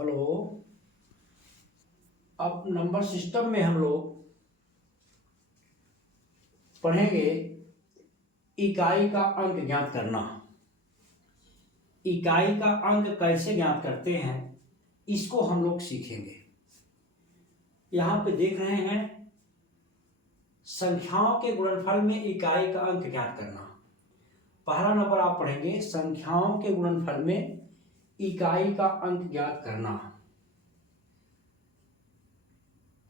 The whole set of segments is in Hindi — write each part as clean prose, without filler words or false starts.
हेलो। अब नंबर सिस्टम में हम लोग पढ़ेंगे इकाई का अंक ज्ञात करना। इकाई का अंक कैसे ज्ञात करते हैं इसको हम लोग सीखेंगे। यहाँ पे देख रहे हैं संख्याओं के गुणनफल में इकाई का अंक ज्ञात करना। पहला नंबर आप पढ़ेंगे संख्याओं के गुणनफल में इकाई का अंक ज्ञात करना,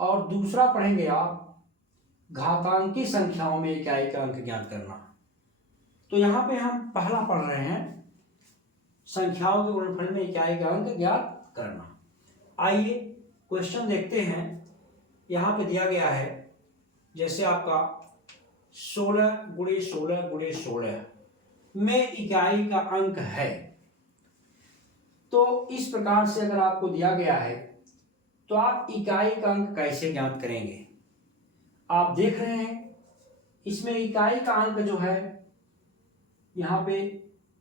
और दूसरा पढ़ेंगे आप घातांकी संख्याओं में इकाई का अंक ज्ञात करना। तो यहाँ पे हम पहला पढ़ रहे हैं संख्याओं के गुणनफल में इकाई का अंक ज्ञात करना। आइए क्वेश्चन देखते हैं। यहाँ पे दिया गया है जैसे आपका 16 गुणे 16 गुणे 16 में इकाई का अंक है। तो इस प्रकार से अगर आपको दिया गया है तो आप इकाई का अंक कैसे ज्ञात करेंगे। आप देख रहे हैं इसमें इकाई का अंक जो है यहाँ पे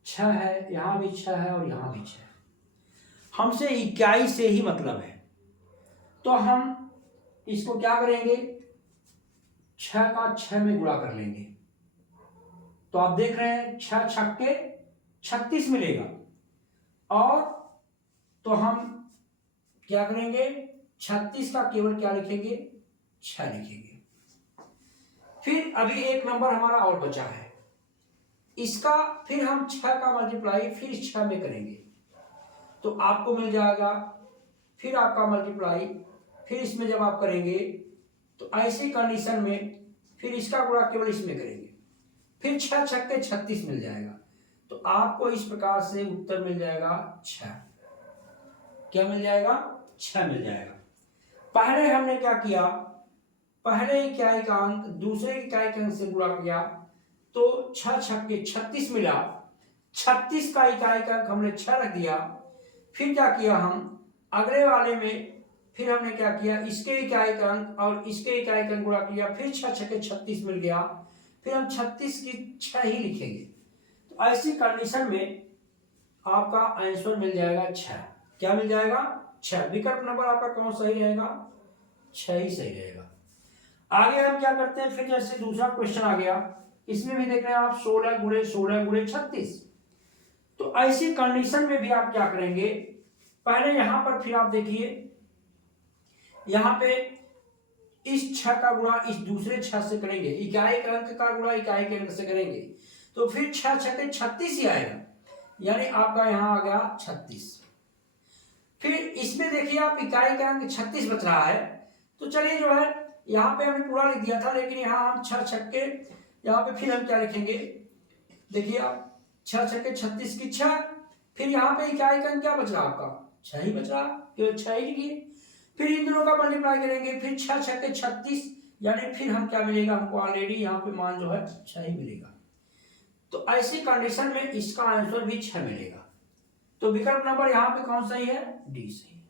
6 है, यहाँ भी 6 है और यहाँ भी 6 है। हमसे इकाई से ही मतलब है, तो हम इसको क्या करेंगे 6 का 6 में गुणा कर लेंगे। तो आप देख रहे हैं 6 छक्के 36 मिलेगा। और तो हम क्या करेंगे 36 का केवल क्या लिखेंगे 6 लिखेंगे। फिर अभी एक नंबर हमारा और बचा है, इसका फिर हम 6 का मल्टीप्लाई फिर 6 में करेंगे तो आपको मिल जाएगा। फिर आपका मल्टीप्लाई फिर इसमें जब आप करेंगे तो ऐसी कंडीशन में फिर इसका गुणा केवल इसमें करेंगे, फिर 6 छक्के 36 मिल जाएगा। तो आपको इस प्रकार से उत्तर मिल जाएगा 6। क्या मिल जाएगा 6 मिल जाएगा। पहले हमने क्या किया, पहले इकाई का अंक दूसरे इकाई के अंक से गुणा किया तो 6 छक्के 36 मिला। 36 का इकाई का अंक हमने 6 रख दिया। फिर क्या किया हम अगले वाले में फिर हमने क्या किया इसके इकाई का अंक और इसके इकाई का अंक गुणा किया, फिर 6 छक्के 36 मिल गया। फिर हम 36 की 6 ही लिखेंगे। तो ऐसी कंडीशन में आपका आंसर मिल जाएगा 6। क्या मिल जाएगा 6। विकल्प नंबर आपका कौन सही रहेगा 6 ही सही रहेगा। आगे हम क्या करते हैं, फिर जैसे दूसरा क्वेश्चन आ गया, इसमें भी देख रहे हैं आप 16 गुणे 16 गुणे 36। तो ऐसी कंडीशन में भी आप क्या करेंगे, पहले यहां पर फिर आप देखिए यहां पे इस 6 का गुणा इस दूसरे 6 से करेंगे, इकाई के अंक का गुणा इकाई के अंक से करेंगे तो फिर 6 छक्के 36 ही आएगा, यानी आपका यहां आ गया 36। फिर इसमें देखिए आप इकाई का अंक 36 बच रहा है, तो चलिए जो है यहाँ पे हमने पूरा लिख दिया था, लेकिन यहाँ हम 6 छक्के यहाँ पे फिर हम क्या लिखेंगे, देखिए आप 6 छक्के 36 की 6, फिर यहाँ पे इकाई का अंक क्या बच रहा आपका 6 ही बच रहा, केवल 6 ही लिखिए। फिर इन दोनों का मल्टीप्लाई करेंगे, फिर 6 छक्के 36, यानी फिर हम क्या मिलेगा हमको ऑलरेडी यहाँ पे मान जो है 6 ही मिलेगा। तो ऐसी कंडीशन में इसका आंसर भी 6 मिलेगा। तो विकल्प नंबर यहाँ पे कौन सही है डी सही।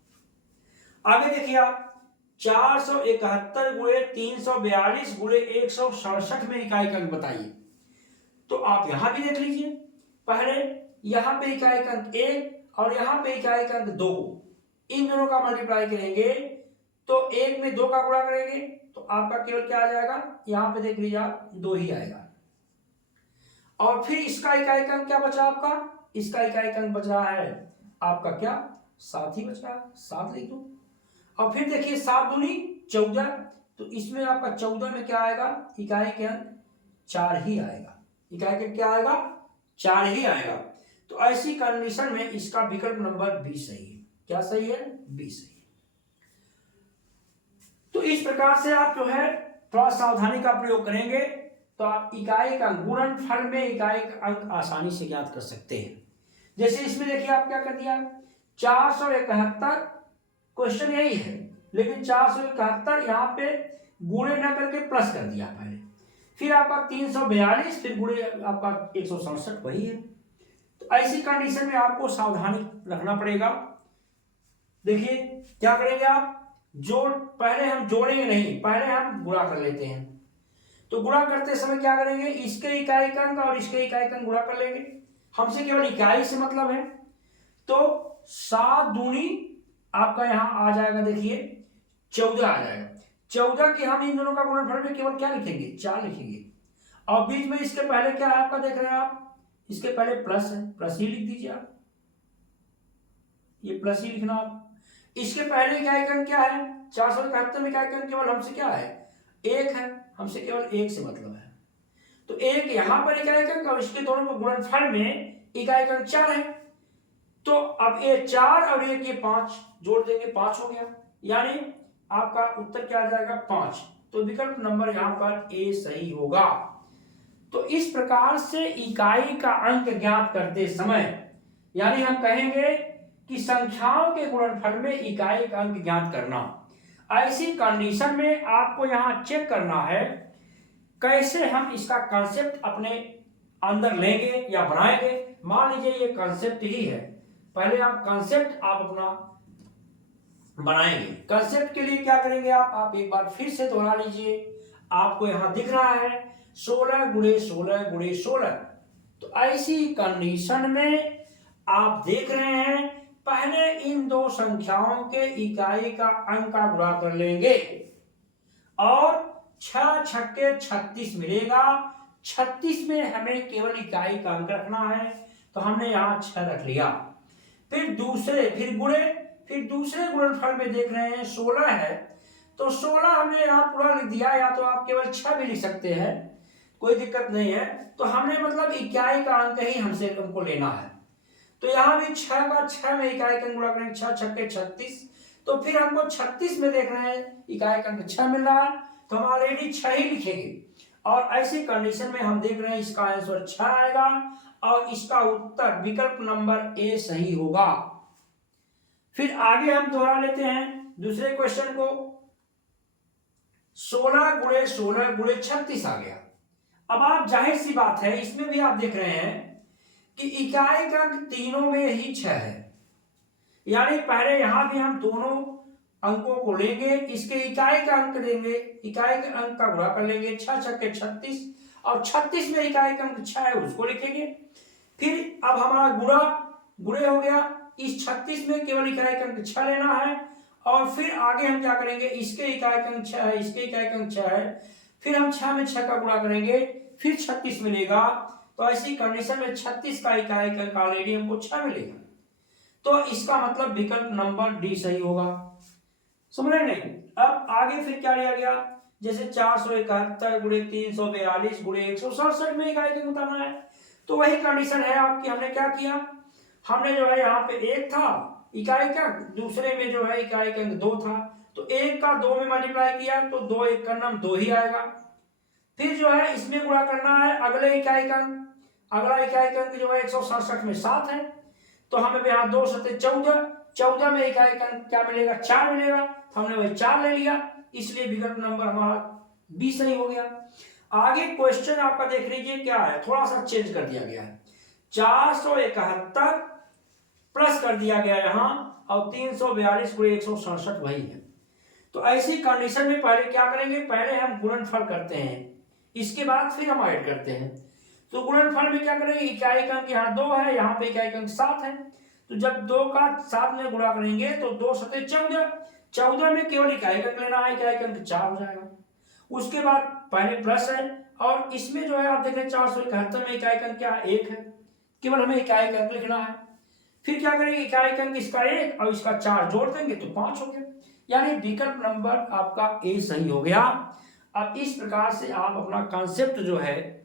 आगे देखिए आप 471 गुणे 342 गुणे 167 में इकाई का अंक बताइए। तो आप यहां भी देख लीजिए, पहले यहां पे इकाई का अंक 1 और यहां पे इकाई का अंक 2, इन दोनों का मल्टीप्लाई करेंगे तो 1 में 2 का गुणा करेंगे तो आपका केवल क्या आ जाएगा, यहां पे देख लीजिए आप 2 ही आएगा। और फिर इसका इकाई का अंक क्या बचा आपका, इसका इकाई का अंक बच रहा है आपका क्या 7 ही बच रहा है, 7 लिख दो। और फिर देखिए 7 दूनी 14, तो इसमें आपका 14 में क्या आएगा इकाई के अंक 4 ही आएगा, इकाई के क्या आएगा 4 ही आएगा। तो ऐसी कंडीशन में इसका विकल्प नंबर बी सही है। क्या सही है बी सही है। तो इस प्रकार से आप जो है थोड़ा सावधानी का प्रयोग करेंगे तो आप इकाई का गुणनफल में इकाई का अंक आसानी से ज्ञात कर सकते हैं। जैसे इसमें देखिए आप क्या कर दिया 471, क्वेश्चन यही है, लेकिन 471 यहाँ पे गुणे न करके प्लस कर दिया पहले, फिर आपका 342, फिर गुणे आपका 167 वही है। तो ऐसी कंडीशन में आपको सावधानी रखना पड़ेगा। देखिए क्या करेंगे आप जोड़, पहले हम जोड़ेंगे नहीं, पहले हम गुणा कर लेते हैं। तो गुणा करते समय क्या करेंगे इसके इकाई का अंक और इसके इकाई का अंक गुणा कर लेंगे, हमसे केवल इकाई से मतलब है। तो 7 दूनी आपका यहाँ आ जाएगा, देखिए 14 आ जाएगा। 14 की हम इन दोनों का गुणनफल में केवल क्या लिखेंगे, 4 लिखेंगे। और बीच में इसके पहले क्या है आपका, देख रहे हैं आप, इसके पहले प्लस है, प्लस ही लिख दीजिए आप, ये प्लस ही लिखना आप। इसके पहले इकाई अंक क्या है, 471 में इकाई अंक केवल हमसे क्या है, 1 है, हमसे केवल 1 से मतलब है। तो 1 यहां पर इकाई अंक और इसके दोनों को गुणनफल में इकाई अंक 4 है। तो अब ये 4 और 1 ये 5 जोड़ देंगे, 5 हो गया, यानी आपका उत्तर क्या आ जाएगा, 5। तो विकल्प नंबर यहां पर ए सही होगा। तो इस प्रकार से इकाई का अंक ज्ञात करते समय, यानी हम कहेंगे कि संख्याओं के गुणनफल में इकाई का अंक ज्ञात करना, ऐसी कंडीशन में आपको यहां चेक करना है कैसे हम इसका कंसेप्ट अपने अंदर लेंगे या बनाएंगे। मान लीजिए ये कंसेप्ट ही है, पहले आप कंसेप्ट आप अपना बनाएंगे। कंसेप्ट के लिए क्या करेंगे आप एक बार फिर से दोहरा लीजिए। आपको यहां दिख रहा है 16 गुणे 16 गुणे 16। तो ऐसी कंडीशन में आप देख रहे हैं पहले इन दो संख्याओं के इकाई का अंक का गुणा कर लेंगे और 6 छक्के 36 मिलेगा। 36 में हमें केवल इकाई का अंक रखना है, तो हमने यहां 6 रख लिया। फिर दूसरे गुणनफल में देख रहे हैं 16 है, तो 16 हमने यहां पूरा लिख दिया, या तो आप केवल 6 भी लिख सकते हैं, कोई दिक्कत नहीं है। तो हमने मतलब इकाई का अंक ही हमको लेना है। तो यहां भी 6 का 6 में इकाई का अंक गुणा करेंगे, 6 छक्के 36। तो फिर हमको 36 में देख रहे हैं इकाई का अंक 6 मिल रहा है, तो हम ऑलरेडी 6 ही लिखेंगे। और ऐसी कंडीशन में हम देख रहे हैं इसका आंसर 6 आएगा और इसका उत्तर विकल्प नंबर ए सही होगा। फिर आगे हम दोहरा लेते हैं दूसरे क्वेश्चन को। 16 गुणे 16 गुणे 36 आ गया। अब आप जाहिर सी बात है इसमें भी आप देख रहे हैं कि इकाई का अंक तीनों में ही 6 है, यानी पहले यहां भी हम दोनों अंकों को लेंगे, इसके इकाई का अंक देंगे, इकाई के अंक का गुणा कर लेंगे, 6 छक्के 36 और 36 में इकाई का अंक 6 है उसको लिखेंगे। फिर अब हमारा गुणे हो गया, इस 36 में केवल इकाई का अंक 6 लेना है और फिर आगे हम क्या करेंगे, इसके इकाई का अंक 6 है, इसके इकाई का अंक 6 है, फिर हम 6 में 6 का गुणा करेंगे, फिर 36 मिलेगा। तो ऐसी कंडीशन में 36 का इकाई का अंक ऑलरेडी हमको 6 मिलेगा। तो इसका मतलब विकल्प नंबर डी सही होगा। समझ रहे नहीं। अब आगे फिर क्या लिया गया, जैसे 471 गुणे 342 गुणे 167 में इकाई का अंक बताना है। तो वही कंडीशन है आपकी, हमने क्या किया, हमने जो है यहाँ पे 1 था इकाई का, दूसरे में जो है इकाई का अंक 2 था, तो 1 का 2 में मल्टीप्लाई किया तो 2 1 का नाम 2 ही आएगा। फिर जो है इसमें गुणा करना है अगले इकाई का अंक, अगला इकाई का अंक जो है 167 में 7 है, तो हमें यहाँ 2 सते 14, 14 में इकाई का अंक क्या मिलेगा, 4 मिलेगा, तो हमने वही 4 ले लिया, इसलिए विकल्प नंबर हमारा बी सही हो गया। आगे क्वेश्चन आपका देख लीजिए क्या है, थोड़ा सा चेंज कर दिया गया है, 471 प्लस कर दिया गया यहां और 342 गुणे 167 वही है। तो ऐसी कंडीशन में पहले क्या करेंगे, पहले हम गुणनफल करते हैं, इसके बाद फिर हम ऐड करते हैं। तो गुणनफल में क्या करेंगे, इकाई का अंक यहाँ 2 है, यहाँ पे इकाई का अंक 7 है, तो जब 2 का 7 में गुणा करेंगे तो 2 सते 14, 14 में केवल इकाई का अंक लेना है, इकाई का अंक 4 हो जाएगा। उसके बाद पहले प्लस है और इसमें जो है आप देखें 471 में इकाई का अंक क्या है, 1 है, केवल हमें इकाई का अंक लिखना है। फिर क्या करेंगे, इकाई का अंक इसका 1 और इसका 4 जोड़ देंगे तो 5 हो गया, यानी विकल्प नंबर आपका ए सही हो गया। अब इस प्रकार से आप अपना कॉन्सेप्ट जो है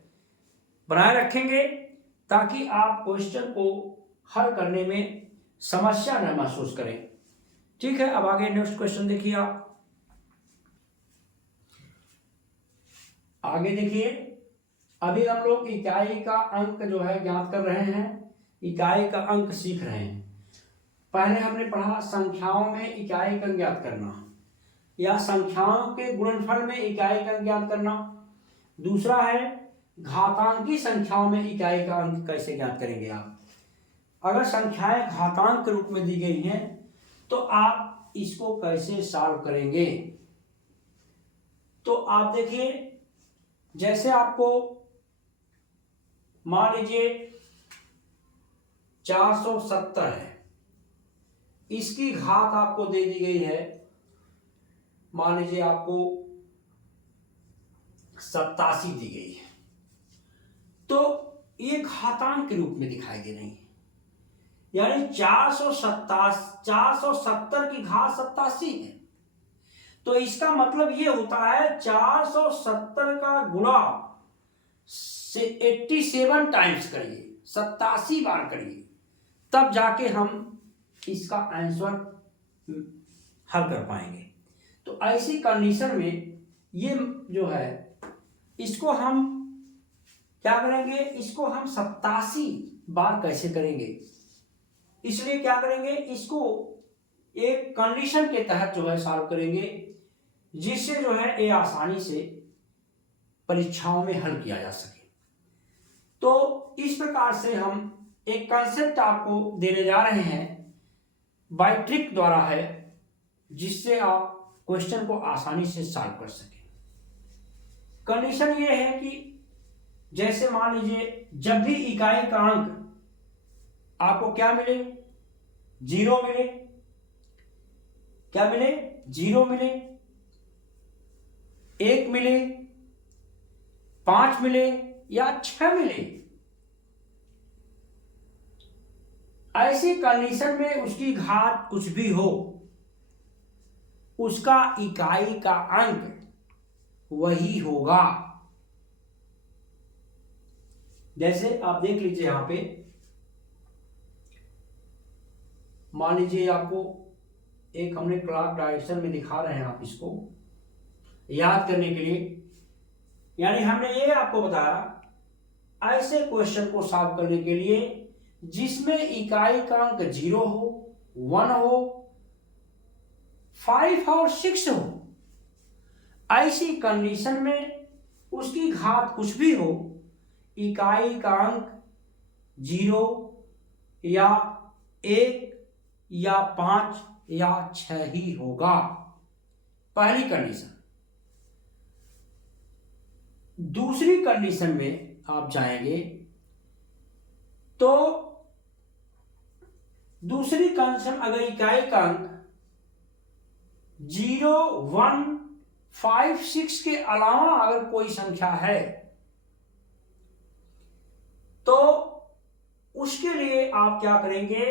बनाए रखेंगे ताकि आप क्वेश्चन को हल करने में समस्या न महसूस करें। ठीक है, अब आगे नेक्स्ट क्वेश्चन देखिए आप। आगे देखिए, अभी हम लोग इकाई का अंक जो है ज्ञात कर रहे हैं, इकाई का अंक सीख रहे हैं। पहले हमने पढ़ा संख्याओं में इकाई का अंक ज्ञात करना या संख्याओं के गुणनफल में इकाई का अंक ज्ञात करना। दूसरा है घातांकी संख्याओं में इकाई का अंक कैसे ज्ञात करेंगे आप। अगर संख्याएं घातांक के रूप में दी गई हैं तो आप इसको कैसे सॉल्व करेंगे। तो आप देखिए, जैसे आपको मान लीजिए 470 है, इसकी घात आपको दे दी गई है, मान लीजिए आपको 87 दी गई है, तो ये घातांक के रूप में दिखाई दे रही है, यानी 470 की घात 87 है। तो इसका मतलब ये होता है 470 का गुणा से 87 टाइम्स करिए, 87 बार करिए, तब जाके हम इसका आंसर हल कर पाएंगे। तो ऐसी कंडीशन में ये जो है इसको हम क्या करेंगे, इसको हम 87 बार कैसे करेंगे, इसलिए क्या करेंगे, इसको एक कंडीशन के तहत जो है सॉल्व करेंगे, जिससे जो है ये आसानी से परीक्षाओं में हल किया जा सके। तो इस प्रकार से हम एक कंसेप्ट आपको देने जा रहे हैं, बाय ट्रिक द्वारा है, जिससे आप क्वेश्चन को आसानी से सॉल्व कर सकें। कंडीशन ये है कि जैसे मान लीजिए जब भी इकाई का अंक आपको क्या मिले, 0 मिले, क्या मिले, 0 मिले, 1 मिले, 5 मिले या 6 मिले, ऐसी कंडीशन में उसकी घात कुछ भी हो, उसका इकाई का अंक वही होगा। जैसे आप देख लीजिए यहां पे, मान लीजिए आपको एक हमने क्लॉक डायरेक्शन में दिखा रहे हैं, आप इसको याद करने के लिए, यानी हमने ये आपको बताया ऐसे क्वेश्चन को सॉल्व करने के लिए जिसमें इकाई का अंक 0 हो, 1 हो, 5 और 6 हो, ऐसी कंडीशन में उसकी घात कुछ भी हो, इकाई का अंक 0 या 1 या 5 या 6 ही होगा, पहली कंडीशन। दूसरी कंडीशन में आप जाएंगे तो दूसरी कंडीशन, अगर इकाई का अंक 0, 1, 5, 6 के अलावा अगर कोई संख्या है तो उसके लिए आप क्या करेंगे,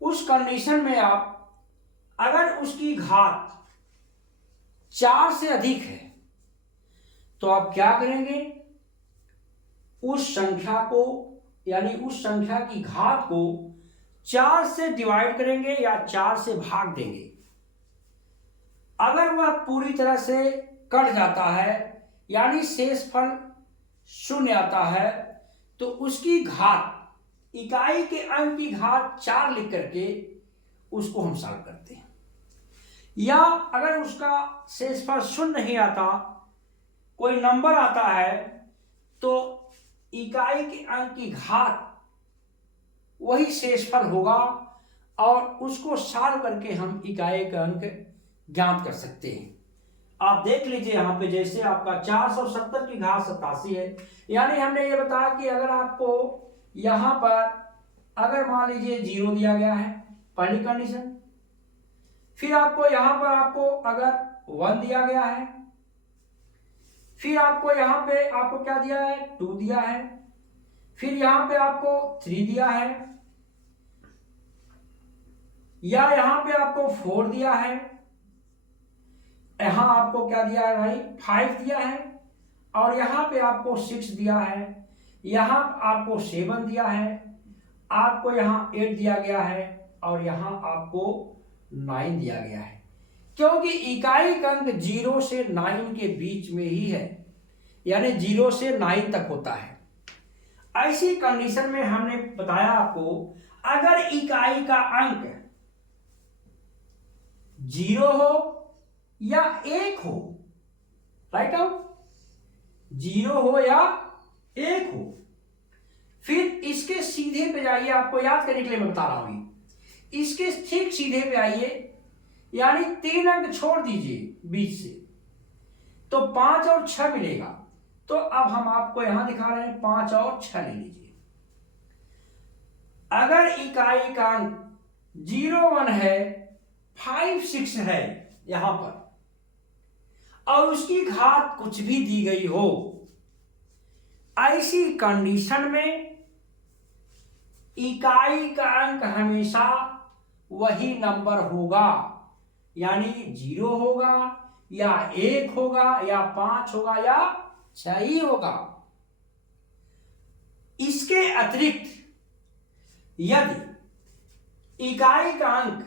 उस कंडीशन में आप अगर उसकी घात 4 से अधिक है तो आप क्या करेंगे, उस संख्या को, यानी उस संख्या की घात को 4 से डिवाइड करेंगे या 4 से भाग देंगे। अगर वह पूरी तरह से कट जाता है, यानी शेषफल 0 आता है, तो उसकी घात, इकाई के अंक की घात 4 लिख करके उसको हम सॉल्व करते हैं। या अगर उसका शेषफल 0 नहीं आता, कोई नंबर आता है, तो इकाई के अंक की घात वही शेषफल होगा और उसको सॉल्व करके हम इकाई का अंक ज्ञात कर सकते हैं। आप देख लीजिए यहां पे, जैसे आपका 470 की घात 87 है, यानी हमने ये बताया कि अगर आपको यहां पर अगर मान लीजिए 0 दिया गया है, पहली कंडीशन, फिर आपको यहां पर आपको अगर 1 दिया गया है, फिर आपको यहां पे आपको क्या दिया है, 2 दिया है, फिर यहां पे आपको 3 दिया है, या यहां पे आपको 4 दिया है, यहां आपको क्या दिया है भाई, 5 दिया है, और यहां पे आपको 6 दिया है, यहां आपको 7 दिया है, आपको यहां 8 दिया गया है, और यहां आपको 9 दिया गया है। क्योंकि इकाई का अंक 0 से 9 के बीच में ही है, यानी 0 से 9 तक होता है। ऐसी कंडीशन में हमने बताया आपको, अगर इकाई का अंक 0 हो या 1 हो, राइट हो, 0 हो या 1 हो, फिर इसके सीधे पे जाइए, आपको याद करने के लिए मैं बता रहा हूं, इसके ठीक सीधे पे आइए, यानी 3 अंक छोड़ दीजिए बीच से, तो 5 और 6 मिलेगा। तो अब हम आपको यहां दिखा रहे हैं 5 और 6 ले लीजिए। अगर इकाई का अंक 01 है, 56 है यहां पर, और उसकी घात कुछ भी दी गई हो, ऐसी कंडीशन में इकाई का अंक हमेशा वही नंबर होगा, यानी 0 होगा या 1 होगा या 5 होगा या 6 ही होगा। इसके अतिरिक्त यदि इकाई का अंक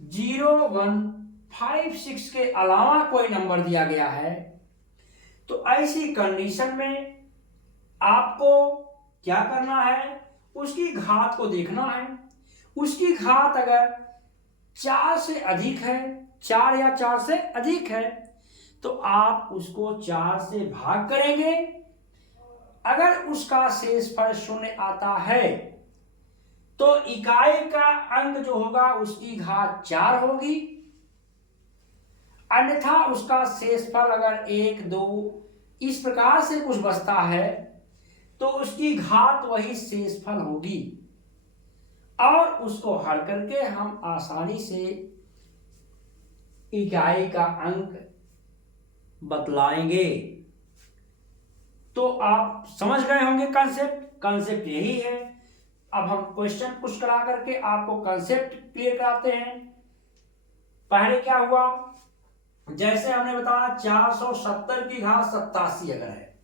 0, 1, 5, 6 के अलावा कोई नंबर दिया गया है तो ऐसी कंडीशन में आपको क्या करना है, उसकी घात को देखना है। उसकी घात अगर 4 से अधिक है, 4 या 4 से अधिक है, तो आप उसको 4 से भाग करेंगे। अगर उसका शेषफल 0 आता है तो इकाई का अंक जो होगा उसकी घात 4 होगी, अन्यथा उसका शेषफल अगर 1, 2 इस प्रकार से कुछ बचता है तो उसकी घात वही शेषफल होगी, और उसको हल करके हम आसानी से इकाई का अंक बतलाएंगे। तो आप समझ गए होंगे कंसेप्ट यही है। अब हम क्वेश्चन पुश करा करके आपको कंसेप्ट क्लियर कराते हैं। पहले क्या हुआ, जैसे हमने बताया 470 की घात 87 अगर है,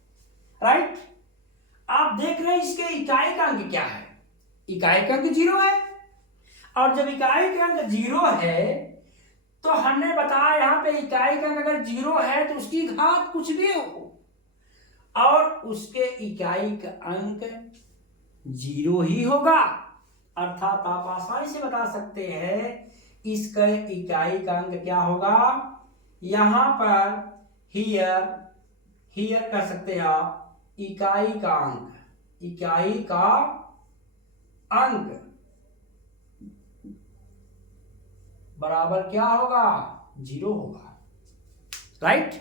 राइट, आप देख रहे हैं इसके इकाई का अंक क्या है, इकाई का अंक 0 है, और जब इकाई का अंक 0 है तो हमने बताया यहां पे इकाई का अंक अगर 0 है तो उसकी घात कुछ भी हो और उसके इकाई का अंक 0 ही होगा। अर्थात आप आसानी से बता सकते हैं इसका इकाई का अंक क्या होगा। यहां पर हियर कर सकते हैं आप, इकाई का अंक बराबर क्या होगा, 0 होगा, राइट।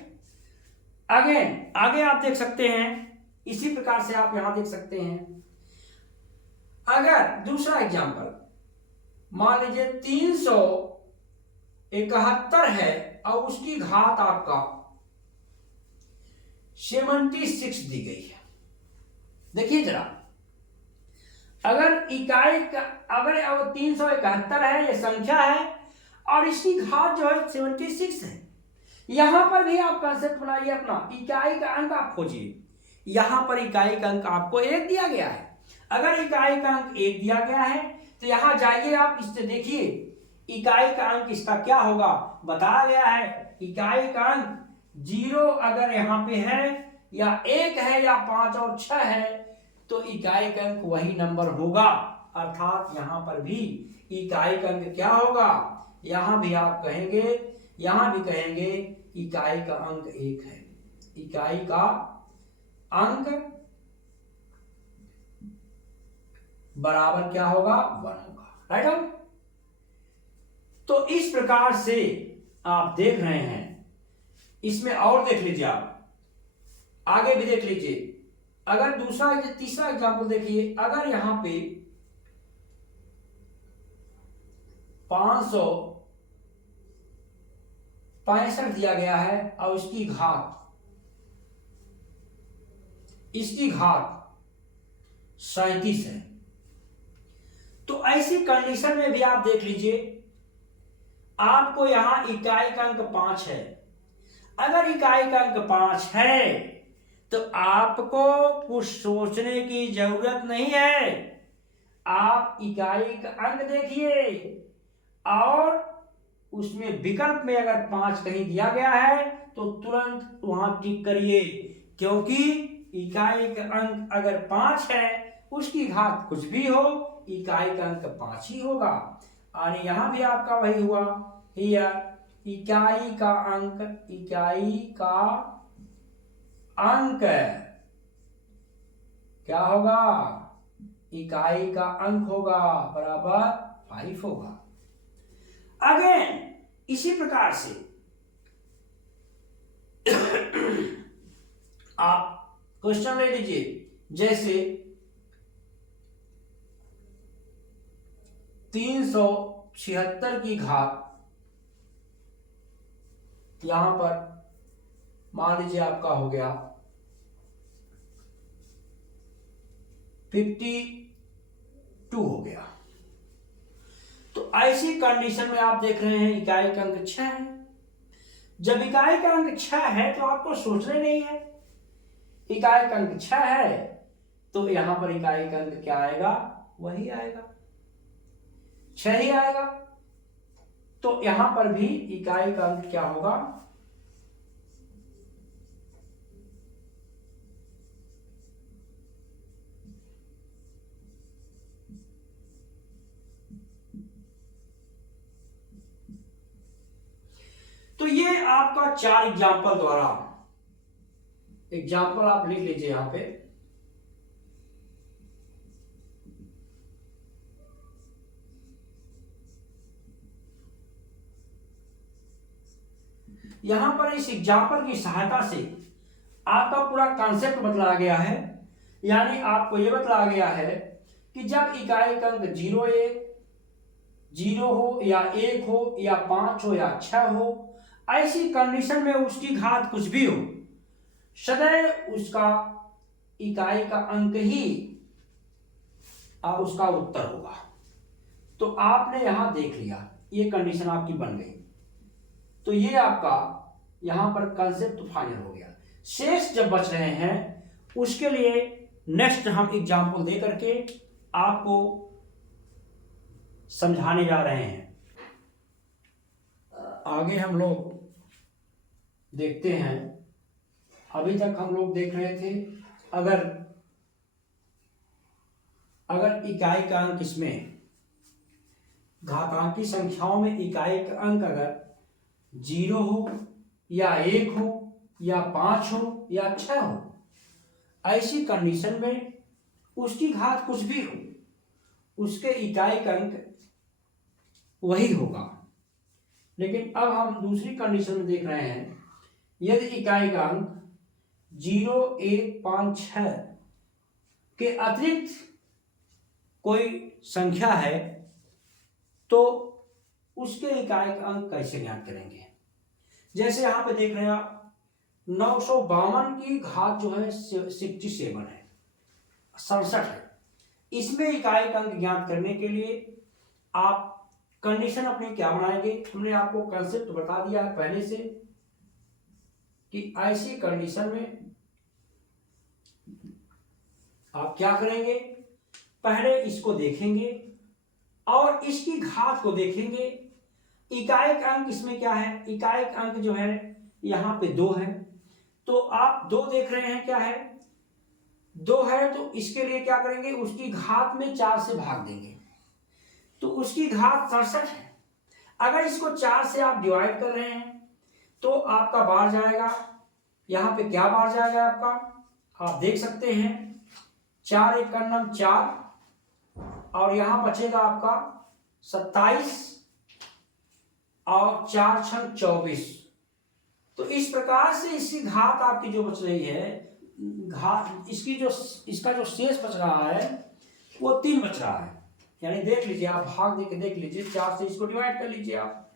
अगेन आगे आप देख सकते हैं, इसी प्रकार से आप यहां देख सकते हैं। अगर दूसरा एग्जांपल मान लीजिए 371 है और उसकी घात आपका 76 दी गई है। देखिए जरा, अगर इकाई का अगर 371 है, ये संख्या है, और इसकी घात जो है 76 है, यहां पर भी आप कंसेप्ट बनाइए अपना, इकाई का अंक आप खोजिए। यहां पर इकाई का अंक आपको 1 दिया गया है। अगर इकाई का अंक 1 दिया गया है तो यहां जाइए आप, इससे देखिए इकाई का अंक इसका क्या होगा, बताया गया है इकाई का अंक 0 अगर यहां पे है या 1 है या 5 और 6 है तो इकाई का अंक वही नंबर होगा। अर्थात यहां पर भी इकाई का अंक क्या होगा, यहां भी आप कहेंगे, यहां भी कहेंगे इकाई का अंक 1 है, इकाई का अंक बराबर क्या होगा, 1 होगा, राइट। तो इस प्रकार से आप देख रहे हैं, इसमें और देख लीजिए, आप आगे भी देख लीजिए। अगर तीसरा एग्जांपल देखिए, अगर यहां पे 565 दिया गया है और इसकी घात 37 है, तो ऐसी कंडीशन में भी आप देख लीजिए, आपको यहां इकाई का अंक 5 है। अगर इकाई का अंक 5 है तो आपको कुछ सोचने की जरूरत नहीं है, आप इकाई का अंक देखिए और उसमें विकल्प में अगर 5 कहीं दिया गया है तो तुरंत वहां टिक करिए, क्योंकि इकाई का अंक अगर 5 है उसकी घात कुछ भी हो, इकाई का अंक 5 ही होगा। और यहां भी आपका वही हुआ, इकाई का अंक क्या होगा, इकाई का अंक होगा बराबर 5 होगा। अगेन इसी प्रकार से आप क्वेश्चन ले लीजिए, जैसे 376 की घात यहां पर मान लीजिए आपका हो गया 52 हो गया। तो ऐसी कंडीशन में आप देख रहे हैं इकाई का अंक 6 है। जब इकाई का अंक 6 है तो आपको सोचना नहीं है, इकाई का अंक 6 है तो यहां पर इकाई का अंक क्या आएगा, वही आएगा, 6 ही आएगा। तो यहां पर भी इकाई का अंक क्या होगा, तो ये आपका 4 एग्जाम्पल द्वारा, एग्जाम्पल आप लिख लीजिए यहां पे। यहां पर इस एग्जाम्पल की सहायता से आपका पूरा कॉन्सेप्ट बतलाया गया है। यानी आपको यह बतलाया गया है कि जब इकाई का अंक 0 हो या 1 हो या 5 हो या 6 हो, ऐसी कंडीशन में उसकी घात कुछ भी हो, सदैव उसका इकाई का अंक ही उसका उत्तर होगा। तो आपने यहां देख लिया, ये कंडीशन आपकी बन गई। तो ये आपका यहां पर कंसेप्ट फाइनल हो गया। शेष जब बच रहे हैं उसके लिए नेक्स्ट हम एग्जाम्पल दे करके आपको समझाने जा रहे हैं। आगे हम लोग देखते हैं। अभी तक हम लोग देख रहे थे अगर इकाई का अंक इसमें घातांकी संख्याओं में इकाई का अंक अगर 0 हो या 1 हो या 5 हो या 6 हो, ऐसी कंडीशन में उसकी घात कुछ भी हो, उसके इकाई का अंक वही होगा। लेकिन अब हम दूसरी कंडीशन में देख रहे हैं, यदि इकाई का अंक 0, 1, 5, 6 के अतिरिक्त कोई संख्या है तो उसके इकाई का अंक कैसे ज्ञात करेंगे। जैसे यहां पे देख रहे हैं आप 952 की घात जो है 67 है, 67 है। इसमें इकाई का अंक ज्ञात करने के लिए आप कंडीशन अपनी क्या बनाएंगे, हमने आपको कंसेप्ट बता दिया है पहले से कि ऐसी कंडीशन में आप क्या करेंगे, पहले इसको देखेंगे और इसकी घात को देखेंगे। इकाई का अंक इसमें क्या है, इकाई का अंक जो है यहां पे 2 है, तो आप 2 देख रहे हैं, क्या है 2 है, तो इसके लिए क्या करेंगे, उसकी घात में 4 से भाग देंगे, तो उसकी घात 67 है। अगर इसको 4 से आप डिवाइड कर रहे हैं तो आपका बार जाएगा, यहां पे क्या बार जाएगा आपका, आप देख सकते हैं 4 एक 4 और यहां बचेगा आपका 27 और 4 6 24। तो इस प्रकार से इसकी घात आपकी जो बच रही है, घात इसकी जो इसका जो शेष बच रहा है वो 3 बच रहा है। यानी देख लीजिए, आप भाग देके देख लीजिए, 4 से इसको डिवाइड कर लीजिए आप,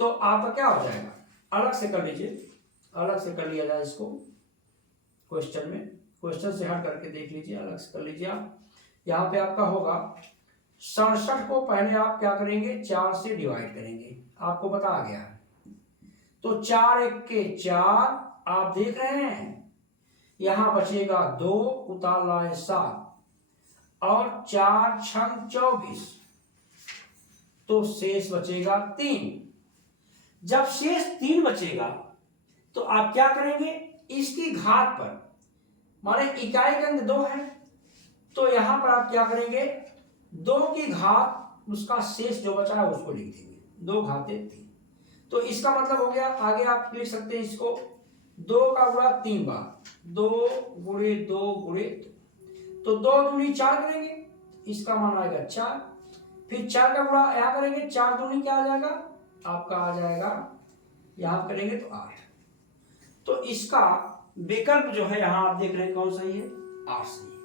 तो आपका क्या हो जाएगा, अलग से कर लीजिए, अलग से कर लिया जाए इसको क्वेश्चन में, क्वेश्चन से हट करके देख लीजिए, अलग से कर लीजिए आप। यहाँ पे आपका होगा 67 को पहले आप क्या करेंगे, 4 से डिवाइड करेंगे, आपको बता गया है। तो 4 एक के 4 आप देख रहे हैं, यहां बचेगा 2 उतार लाए 7 और 4 6 24, तो शेष बचेगा 3। जब शेष 3 बचेगा तो आप क्या करेंगे, इसकी घात पर, माने इकाई का अंक 2 है तो यहां पर आप क्या करेंगे, 2 की घात उसका शेष जो बचा है उसको लिख देंगे, 2 घातें 3। तो इसका मतलब हो गया, आगे आप लिख सकते हैं इसको 2 का गुणा 3 बार, 2 गुणे 2 गुणे 2, तो 2 दूनी 4 करेंगे, इसका मान आएगा 4। फिर 4 का गुणा यहां करेंगे, 4 दूनी क्या आ जाएगा आपका, आ जाएगा यहां करेंगे तो 8। तो इसका विकल्प जो है यहां आप देख रहे हैं कौन सही है, 8 सही है।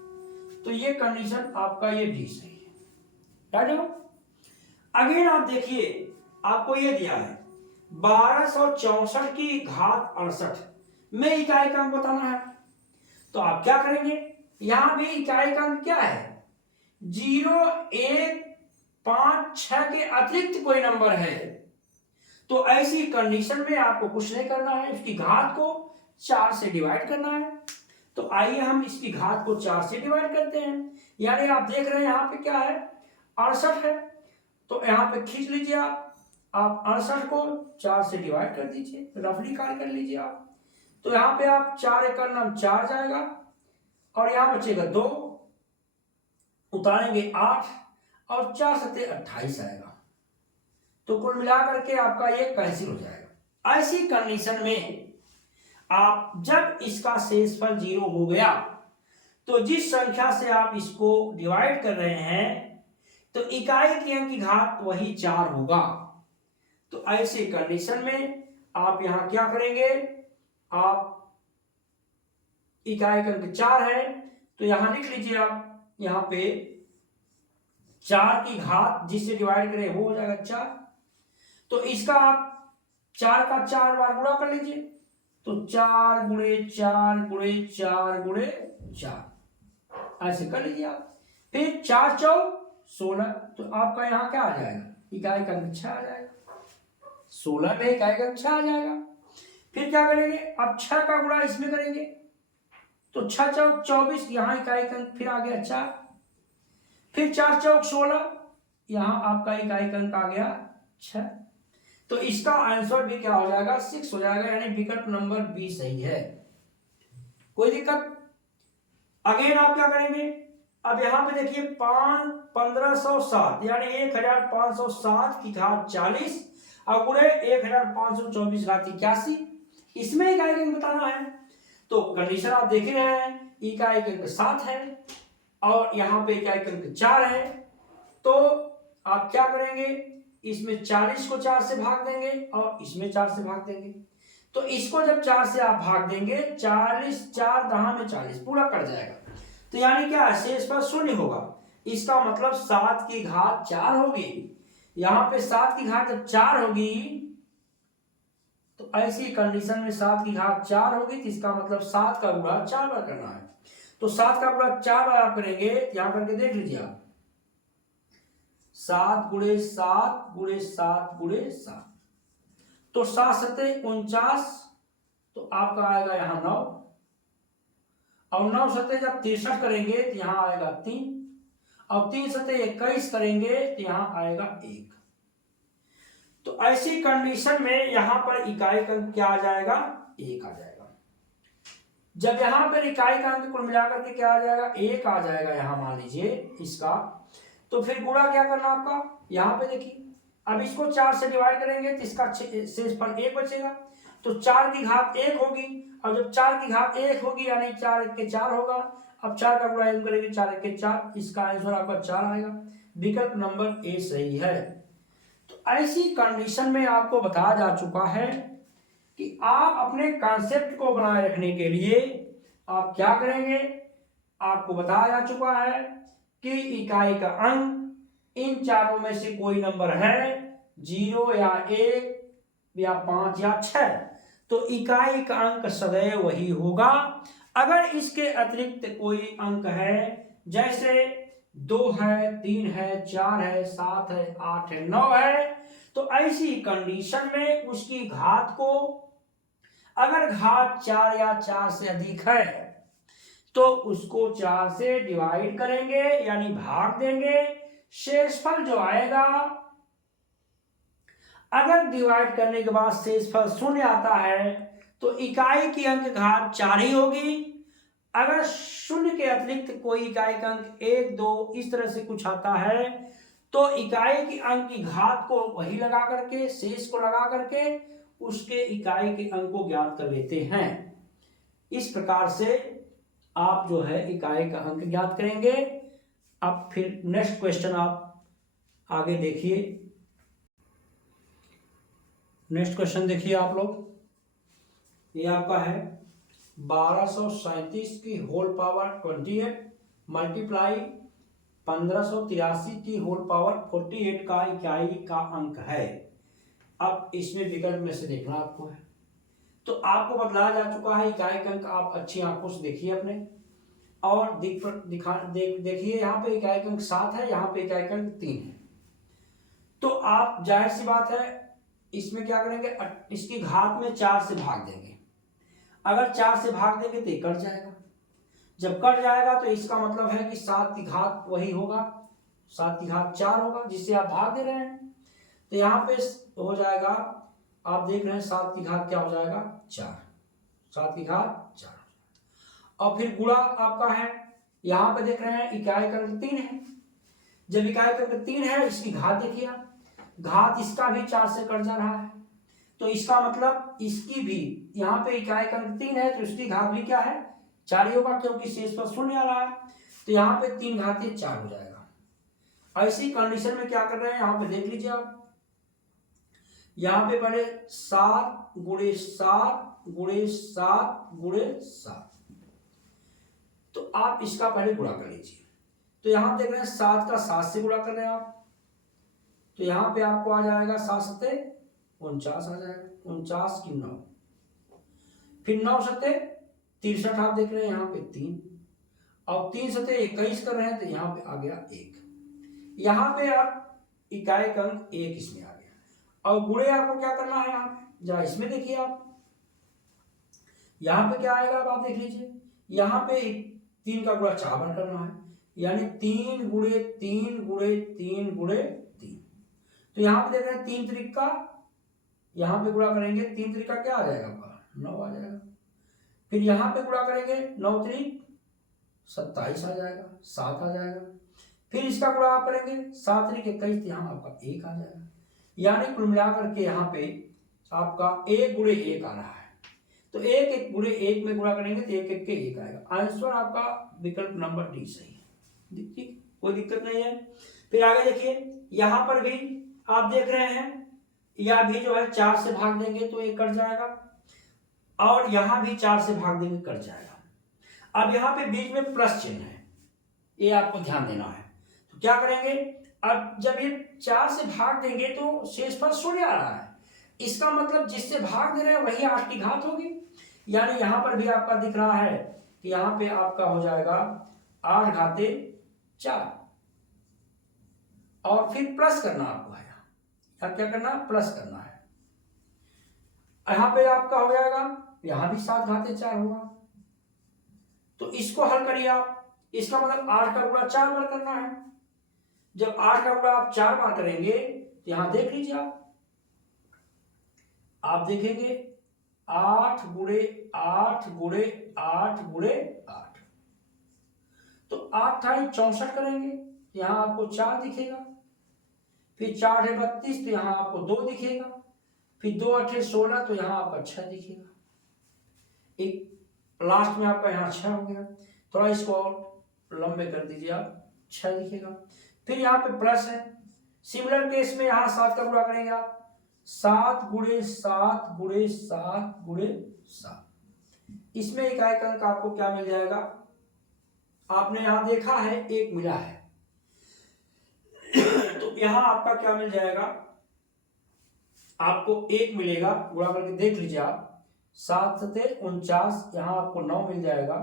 तो ये कंडीशन आपका ये भी सही है, राइट हो। अगेन आप देखिए, आपको ये दिया है 1264 की घात 68 में इकाई का अंक बताना है। तो आप क्या करेंगे, यहां भी इकाई का अंक क्या है 0, 1, 5, 6 के अतिरिक्त कोई नंबर है, तो ऐसी कंडीशन में आपको कुछ नहीं करना है, इसकी घात को 4 से डिवाइड करना है। तो आइए हम इसकी घात को 4 से डिवाइड करते हैं। यानी आप देख रहे हैं यहाँ पे क्या है 68 है, तो यहाँ पे खींच लीजिए आप 68 को 4 से डिवाइड कर दीजिए, रफली कार्य कर लीजिए आप। तो यहाँ पे आप 4 एकड़ नाम 4 जाएगा और यहाँ बचेगा 2, उतारेंगे 8 और 4 सत्ते 28 आएगा। तो कुल मिलाकर के आपका ये कैंसिल हो जाएगा। ऐसी कंडीशन में आप जब इसका शेषफल 0 हो गया तो जिस संख्या से आप इसको डिवाइड कर रहे हैं तो इकाई के अंक की घात वही 4 होगा। तो ऐसी कंडीशन में आप यहां क्या करेंगे, आप इकाई का अंक 4 है तो यहां लिख लीजिए आप, यहां पे 4 की घात जिससे डिवाइड करें वो हो जाएगा 4। तो इसका आप 4 का 4 बार गुणा कर लीजिए, तो 4 गुणे 4 गुणे 4 गुणे 4 ऐसे कर लीजिए आप। फिर 4 चौक 16, तो आपका यहां क्या आ जाएगा, इकाई का अंक 6 आ जाएगा। 16 में इकाई का अंक 6 आ जाएगा। फिर क्या करेंगे, अब 6 का गुणा इसमें करेंगे, तो 6 चौक 24, यहां इकाई का अंक फिर आ गया 4। फिर 4 चौक 16, यहां आपका इकाई का अंक आ गया 6। तो इसका आंसर भी क्या हो जाएगा 6 हो जाएगा, यानी विकल्प नंबर बी सही है। कोई दिक्कत। अगेन आप क्या करेंगे, अब यहां पे देखिए 1507 यानी 1507 की घात 40 और गुणे 1524 घात 81, इसमें इकाई का अंक बताना है। तो कंडीशन आप देख रहे हैं, इकाई का अंक 7 है और यहां पे इकाई का अंक 4 है। तो आप क्या करेंगे, इसमें 40 को 4 से भाग देंगे और इसमें 4 से भाग देंगे। तो इसको जब 4 से आप भाग देंगे, 40 4 दहा में 40 पूरा कट जाएगा। तो यानी क्या शेषफल 0 होगा। इसका मतलब 7 की घात 4 होगी। यहां पे 7 की घात जब 4 होगी तो ऐसी कंडीशन में 7 की घात 4 होगी, तो इसका मतलब 7 का गुणा 4 बार करना है। तो 7 का गुणा 4 बार आप करेंगे, यहां करके देख लीजिए आप, 7 गुणे 7 गुणे 7 गुणे 7, तो 7 सत्ते 49, तो आपका आएगा यहां 9 और 9 सत्ते जब 63 करेंगे तो यहां आएगा 3 और 3 सत्ते 21 करेंगे तो यहां आएगा 1। तो ऐसी कंडीशन में यहां पर इकाई का अंक क्या आ जाएगा 1 आ जाएगा। जब यहां पर इकाई का अंक कुल मिलाकर के क्या आ जाएगा 1 आ जाएगा, यहां मान लीजिए इसका, तो फिर गुणा क्या करना आपका, यहां पे देखिए अब इसको 4 से डिवाइड करेंगे तो इसका शेषफल 1 बचेगा। तो 4 की घात 1 होगी और जब 4 की घात 1 होगी यानी 4 1 के 4 होगा। अब 4 का गुणा करेंगे 4 1 के 4, इसका आंसर आपका 4 आएगा। विकल्प नंबर ए सही है। तो ऐसी कंडीशन में आपको बताया जा चुका है कि आप अपने कॉन्सेप्ट को बनाए रखने के लिए आप क्या करेंगे, आपको बताया जा चुका है कि इकाई का अंक इन चारों में से कोई नंबर है 0 या 1 या 5 या 6, तो इकाई का अंक सदैव वही होगा। अगर इसके अतिरिक्त कोई अंक है, जैसे 2 है, 3 है, 4 है, 7 है, 8 है, 9 है, तो ऐसी कंडीशन में उसकी घात को, अगर घात 4 या 4 से अधिक है तो उसको 4 से डिवाइड करेंगे यानी भाग देंगे। शेषफल जो आएगा, अगर डिवाइड करने के बाद शेषफल 0 आता है तो इकाई की अंक घात 4 ही होगी। अगर 0 के अतिरिक्त कोई इकाई का अंक 1 2 इस तरह से कुछ आता है तो इकाई की अंक की घात को वही लगा करके, शेष को लगा करके उसके इकाई के अंक को ज्ञात कर लेते हैं। इस प्रकार से आप जो है इकाई का अंक ज्ञात करेंगे। अब फिर नेक्स्ट क्वेश्चन आप आगे देखिए। नेक्स्ट क्वेश्चन देखिए आप लोग, ये आपका है 1237 की होल पावर 28 मल्टीप्लाई 1583 की होल पावर 48 का इकाई का अंक है। अब इसमें विकल्प में से देखना आपको है, तो आपको बतलाया जा चुका है इकाई का अंक। आप अच्छी आंखों से देखिए अपने, और देखिए यहाँ पे इकाई का अंक 7 है, यहाँ पे इकाई का अंक 3 है। तो आप जाहिर सी बात है इसमें क्या करेंगे, इसकी घात में 4 से भाग देंगे। अगर 4 से भाग देंगे तो ये कट जाएगा, जब कट जाएगा तो इसका मतलब है कि 7 की घात वही होगा, 7 की घात 4 होगा, जिससे आप भाग दे रहे हैं। तो यहाँ पे हो जाएगा, आप देख रहे हैं 7 की घात क्या हो जाएगा, 4, 7 की घात 4। और फिर गुणा आपका है, यहाँ पे देख रहे हैं इकाई का अंक 3 है। जब इकाई का अंक 3 है, इसकी घात देखिए आप, घात इसका भी 4 से कट जा रहा है, तो इसका मतलब इसकी भी, यहाँ पे इकाई का अंक 3 है तो इसकी घात भी क्या है, 4 ही होगा, क्योंकि शेष पर शून्य आ रहा है। तो यहाँ पे 3 घातीय 4 हो जाएगा। ऐसी कंडीशन में क्या कर रहे हैं, यहाँ पे देख लीजिए आप, यहाँ पे पहले 7 गुणे 7 गुणे 7 गुणे 7, तो आप इसका पहले गुणा कर लीजिए। तो यहाँ देख रहे हैं 7 का 7 से गुणा कर रहे हैं आप, तो यहाँ पे आपको आ जाएगा 7 सते 49 आ जाएगा, 49 की 9, फिर 9 सते 63 आप देख रहे हैं यहाँ पे 3, और 3 सते 21 कर रहे हैं, तो यहाँ पे आ गया 1। यहाँ पे आप इकाई का अंक 1 इसमें आ गया। और गुणे आपको क्या करना है, यहाँ पे जरा इसमें देखिए आप, यहाँ पे क्या आएगा अब आप देख लीजिए, यहाँ पे 3 का गुणा 4 बार करना है, यानी 3 गुणे 3 गुणे 3 गुणे 3। तो यहाँ पे देख रहे हैं 3 त्रिक का, यहाँ पे गुणा करेंगे 3 त्रिक का क्या आ जाएगा आपका, 9 आ जाएगा। फिर यहाँ पे गुणा करेंगे 9 त्रिक 27 आ जाएगा, 7 आ जाएगा। फिर इसका गुणा आप करेंगे 7 त्रिक 21, यहाँ आपका 1 आ जाएगा। यानी कुल मिलाकर के यहाँ पे आपका 1 गुणे 1 आ रहा है। तो 1 गुणे 1 में गुणा करेंगे तो 1 1 के 1 आएगा। आंसर आपका विकल्प नंबर डी सही है, ठीक, कोई दिक्कत नहीं है। फिर आगे देखिए, यहाँ पर भी आप देख रहे हैं, यह भी जो है 4 से भाग देंगे तो 1 कट जाएगा, और यहाँ भी 4 से भाग देंगे कट जाएगा। अब यहाँ पे बीच में प्लस चिन्ह है, ये आपको ध्यान देना है। तो क्या करेंगे, अब जब ये 4 से भाग देंगे तो शेष पर शून्य आ रहा है, इसका मतलब जिससे भाग दे रहे हैं वही 8 की घात होगी। यानी यहाँ पर भी आपका दिख रहा है कि यहाँ पे आपका हो जाएगा 8 घाते 4, और फिर प्लस करना आपको है, यहाँ क्या करना, प्लस करना है। यहाँ पे आपका हो जाएगा, यहाँ भी 7 घाते 4 होगा। तो इसको हल करिए आप, इसका मतलब 8 का गुणा 4 बार करना है। जब 8 का गुणा आप 4 बार करेंगे तो यहाँ देख लीजिए आप देखेंगे 8 गुणे 8 गुणे 8 गुणे 8, तो 8 64 करेंगे, यहाँ आपको 4 दिखेगा। फिर 4 है 32, तो यहाँ आपको 2 दिखेगा। फिर 2 8 16, तो यहाँ आपका 6 दिखेगा। एक लास्ट में आपका यहाँ 6 हो गया, थोड़ा इसको और लंबे कर दीजिए आप, 6 दिखेगा। फिर यहाँ पे प्लस है। सिमिलर केस में यहाँ 7 का गुणा करेंगे आप, 7 गुणे 7 गुणे 7 गुणे 7, इसमें इकाई का अंक आपको क्या मिल जाएगा, आपने यहाँ देखा है 1 मिला है, तो यहाँ आपका क्या मिल जाएगा, आपको 1 मिलेगा। गुणा करके देख लीजिए आप, 7 सते 49, यहाँ आपको 9 मिल जाएगा।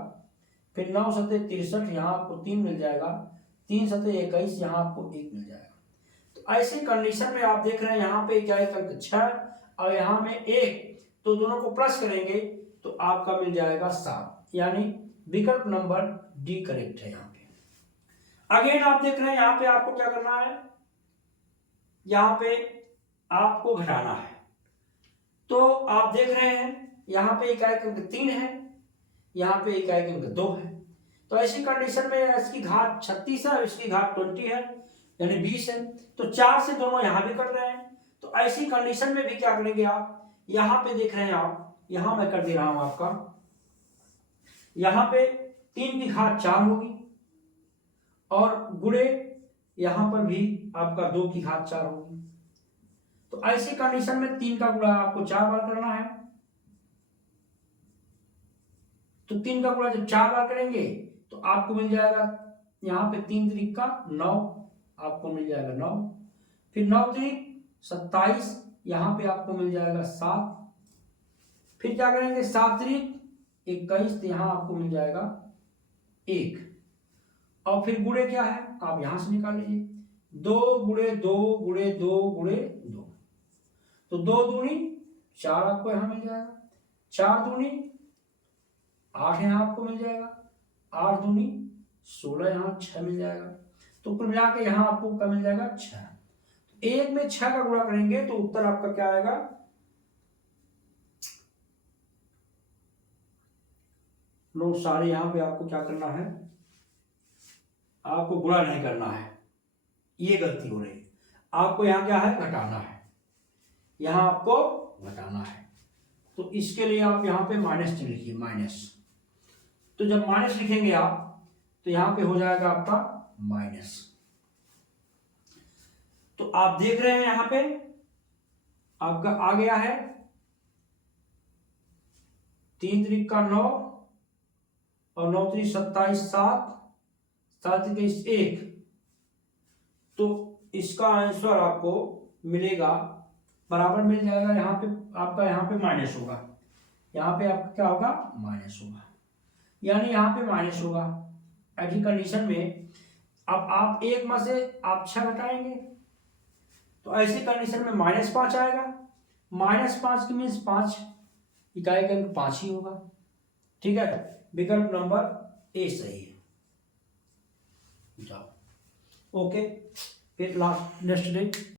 फिर 9 सते 63, यहाँ आपको 3 मिल जाएगा। 3 सते 21, यहाँ आपको 1 मिल जाएगा। तो ऐसी कंडीशन में आप देख रहे हैं यहाँ पे क्या है, अंक 6 और यहाँ में 1, तो दोनों को प्लस करेंगे तो आपका मिल जाएगा 7, यानी विकल्प नंबर डी करेक्ट है यहाँ पे। अगेन आप देख रहे हैं यहाँ पे आपको क्या करना है, यहाँ पे आपको घटाना है। तो आप देख रहे हैं यहाँ पे इकाई का अंक 3 है, यहाँ पे इकाई का अंक 2 है। तो ऐसी कंडीशन में इसकी घात 36 है और इसकी घात 20 है, यानी 20 है। तो 4 से दोनों यहाँ भी कट रहे हैं। तो ऐसी कंडीशन में भी क्या करेंगे आप, यहाँ पे देख रहे हैं आप, यहाँ मैं कर दे रहा हूं आपका, यहाँ पे 3 की घात 4 होगी, और गुणे यहाँ पर भी आपका 2 की घात 4 होगी। तो ऐसी कंडीशन में 3 का गुणा आपको 4 बार करना है। तो 3 का गुणा जब 4 बार करेंगे तो आपको मिल जाएगा यहाँ पे 3 त्रिक का 9 आपको मिल जाएगा 9, फिर 9 त्रिक 27, यहाँ पे आपको मिल जाएगा 7, फिर क्या करेंगे 7 त्रिक 21, तो यहाँ आपको मिल जाएगा 1, और फिर गुणे क्या है आप यहां से निकाल लीजिए, 2 गुणे 2 गुणे 2 गुणे 2, तो 2 दूनी 4 आपको यहां मिल जाएगा, 4 दूनी 8 यहाँ आपको मिल जाएगा, 8 दूनी 16 यहाँ 6 मिल जाएगा, तो कुल मिला के यहाँ आपको क्या मिल जाएगा 6। तो 1 में 6 का गुणा करेंगे तो उत्तर आपका क्या आएगा, नो सारे यहाँ पे आपको क्या करना है, आपको गुणा नहीं करना है, ये गलती हो रही है, आपको यहाँ क्या है घटाना है, यहाँ आपको घटाना है, तो इसके लिए आप यहाँ पे माइनस लिखिए, माइनस, तो जब माइनस लिखेंगे आप तो यहाँ पे हो जाएगा आपका माइनस। तो आप देख रहे हैं यहाँ पे आपका आ गया है 3 त्रिक का 9 और 9 त्रिक 27, 7, 7 त्रिक 1, तो इसका आंसर आपको मिलेगा बराबर मिल जाएगा, यहाँ पे आपका यहाँ पे माइनस होगा, यहाँ पे आपका क्या होगा माइनस होगा, यानी यहाँ पे माइनस होगा। ऐसी कंडीशन में अब आप 1 में से आप 6 घटाएंगे तो ऐसी कंडीशन में -5 आएगा, -5 की मीन्स 5 इकाई का अंक 5 ही होगा, ठीक है, विकल्प नंबर ए सही है। जाओ ओके, फिर लास्ट नेक्स्ट डे